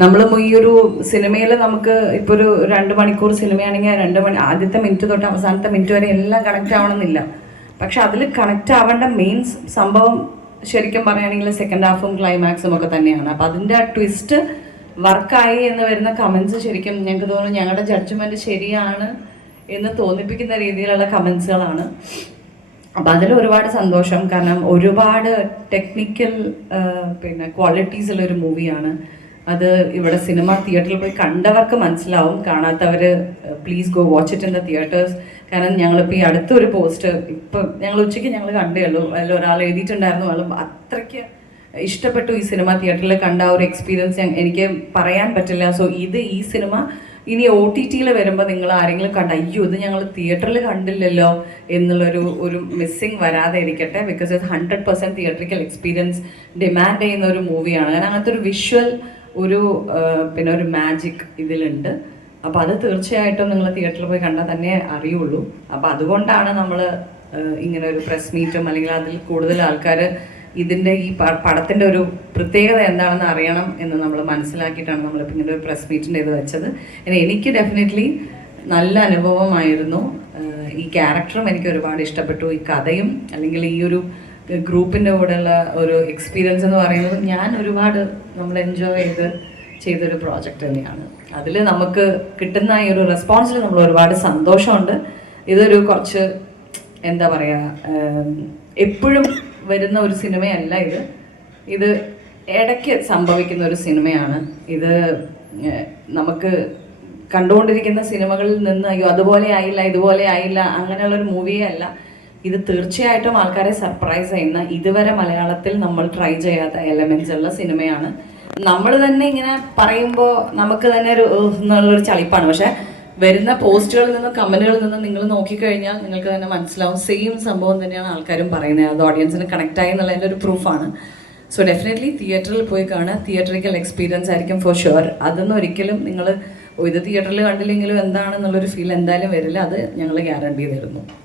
നമ്മൾ ഈ ഒരു സിനിമയിൽ നമുക്ക് ഇപ്പോൾ ഒരു രണ്ട് മണിക്കൂർ സിനിമയാണെങ്കിൽ രണ്ട് മണി ആദ്യത്തെ മിനിറ്റ് തൊട്ട് അവസാനത്തെ മിനിറ്റ് വരെ എല്ലാം കണക്റ്റ് ആവണമെന്നില്ല. പക്ഷെ അതിൽ കണക്റ്റ് ആവേണ്ട മെയിൻ സംഭവം ശരിക്കും പറയുകയാണെങ്കിൽ സെക്കൻഡ് ഹാഫും ക്ലൈമാക്സും ഒക്കെ തന്നെയാണ്. അപ്പം അതിന്റെ ആ ട്വിസ്റ്റ് വർക്കായി എന്ന് വരുന്ന കമൻസ് ശരിക്കും ഞങ്ങൾക്ക് തോന്നുന്നു ഞങ്ങളുടെ ജഡ്ജ്മെന്റ് ശരിയാണ് എന്ന് തോന്നിപ്പിക്കുന്ന രീതിയിലുള്ള കമൻസുകളാണ് അപ്പം അതിൽ ഒരുപാട് സന്തോഷം. കാരണം ഒരുപാട് ടെക്നിക്കൽ പിന്നെ ക്വാളിറ്റീസ് ഉള്ള ഒരു മൂവിയാണ് അത് ഇവിടെ സിനിമ തിയേറ്ററിൽ പോയി കണ്ടവർക്ക് മനസ്സിലാവും. കാണാത്തവർ please go watch it in the theatres കാരണം ഞങ്ങളിപ്പോൾ ഈ അടുത്തൊരു പോസ്റ്റ് ഇപ്പം ഞങ്ങൾ ഉച്ചയ്ക്ക് ഞങ്ങൾ കണ്ടേ ഉള്ളൂ. അതിൽ ഒരാൾ എഴുതിയിട്ടുണ്ടായിരുന്നു. ആളും അത്രയ്ക്ക് ഇഷ്ടപ്പെട്ടു ഈ സിനിമ തിയേറ്ററിൽ കണ്ട ഒരു എക്സ്പീരിയൻസ് എനിക്ക് പറയാൻ പറ്റില്ല. സോ ഇത് ഈ സിനിമ ഇനി ഒ ടി ടിയിൽ വരുമ്പോൾ നിങ്ങൾ ആരെങ്കിലും കണ്ട അയ്യോ ഇത് ഞങ്ങൾ തിയേറ്ററിൽ കണ്ടില്ലല്ലോ എന്നുള്ളൊരു ഒരു മിസ്സിങ് വരാതെ ഇരിക്കട്ടെ. ബിക്കോസ് ഇത് hundred percent theatrical experience demand ചെയ്യുന്ന ഒരു മൂവിയാണ് കാരണം അങ്ങനത്തെ ഒരു വിഷ്വൽ ഒരു പിന്നെ ഒരു മാജിക് ഇതിലുണ്ട്. അപ്പോൾ അത് തീർച്ചയായിട്ടും നിങ്ങൾ തിയേറ്ററിൽ പോയി കണ്ടാൽ തന്നെ അറിയുള്ളൂ. അപ്പോൾ അതുകൊണ്ടാണ് നമ്മൾ ഇങ്ങനെ ഒരു പ്രസ് മീറ്റും അല്ലെങ്കിൽ അതിൽ കൂടുതൽ ആൾക്കാർ ഇതിന്റെ ഈ പടത്തിന്റെ ഒരു പ്രത്യേകത എന്താണെന്ന് അറിയണം എന്ന് നമ്മൾ മനസ്സിലാക്കിയിട്ടാണ് നമ്മളിപ്പോൾ ഇങ്ങനെ ഒരു പ്രസ് മീറ്റിന്റെ ഇത് വെച്ചത്. എനിക്ക് ഡെഫിനറ്റ്ലി നല്ല അനുഭവമായിരുന്നു. ഈ ക്യാരക്ടറും എനിക്ക് ഒരുപാട് ഇഷ്ടപ്പെട്ടു. ഈ കഥയും അല്ലെങ്കിൽ ഈ ഒരു ഗ്രൂപ്പിന്റെ കൂടെയുള്ള ഒരു എക്സ്പീരിയൻസ് എന്ന് പറയുന്നത് ഞാൻ ഒരുപാട് നമ്മൾ എൻജോയ് ചെയ്ത് ചെയ്തൊരു പ്രോജക്റ്റ് തന്നെയാണ്. അതിൽ നമുക്ക് കിട്ടുന്ന ഈ ഒരു റെസ്പോൺസിൽ നമ്മൾ ഒരുപാട് സന്തോഷമുണ്ട്. ഇതൊരു കുറച്ച് എന്താ പറയുക എപ്പോഴും വരുന്ന ഒരു സിനിമയല്ല ഇത്. ഇത് ഇടയ്ക്ക് സംഭവിക്കുന്ന ഒരു സിനിമയാണ്. ഇത് നമുക്ക് കണ്ടുകൊണ്ടിരിക്കുന്ന സിനിമകളിൽ നിന്ന് അയ്യോ അതുപോലെ ആയില്ല ഇതുപോലെ ആയില്ല അങ്ങനെയുള്ളൊരു മൂവിയേ അല്ല. ഇത് തീർച്ചയായിട്ടും ആൾക്കാരെ സർപ്രൈസ് ചെയ്യുന്ന ഇതുവരെ മലയാളത്തിൽ നമ്മൾ ട്രൈ ചെയ്യാത്ത എലമെന്റ്സ് ഉള്ള സിനിമയാണ് നമ്മൾ തന്നെ ഇങ്ങനെ പറയുമ്പോൾ നമുക്ക് തന്നെ ഒരു എന്നുള്ളൊരു ചളിപ്പാണ്. പക്ഷെ വരുന്ന പോസ്റ്റുകളിൽ നിന്നും കമന്റുകളിൽ നിന്നും നിങ്ങൾ നോക്കിക്കഴിഞ്ഞാൽ നിങ്ങൾക്ക് തന്നെ മനസ്സിലാവും. സെയിം സംഭവം തന്നെയാണ് ആൾക്കാരും പറയുന്നത്. അത് ഓഡിയൻസിന് കണക്ട് ആയി എന്നുള്ളതിന്റെ ഒരു പ്രൂഫാണ് സോ ഡെഫിനറ്റ്ലി തിയേറ്ററിൽ പോയി കാണുക. തിയേറ്ററിക്കൽ എക്സ്പീരിയൻസ് ആയിരിക്കും ഫോർ ഷുവർ അതൊന്നും ഒരിക്കലും നിങ്ങൾ ഇത് തിയേറ്ററിൽ കണ്ടില്ലെങ്കിലും എന്താണെന്നുള്ളൊരു ഫീൽ എന്തായാലും വരില്ല. അത് ഞങ്ങൾ ഗ്യാരണ്ടി തരുന്നു.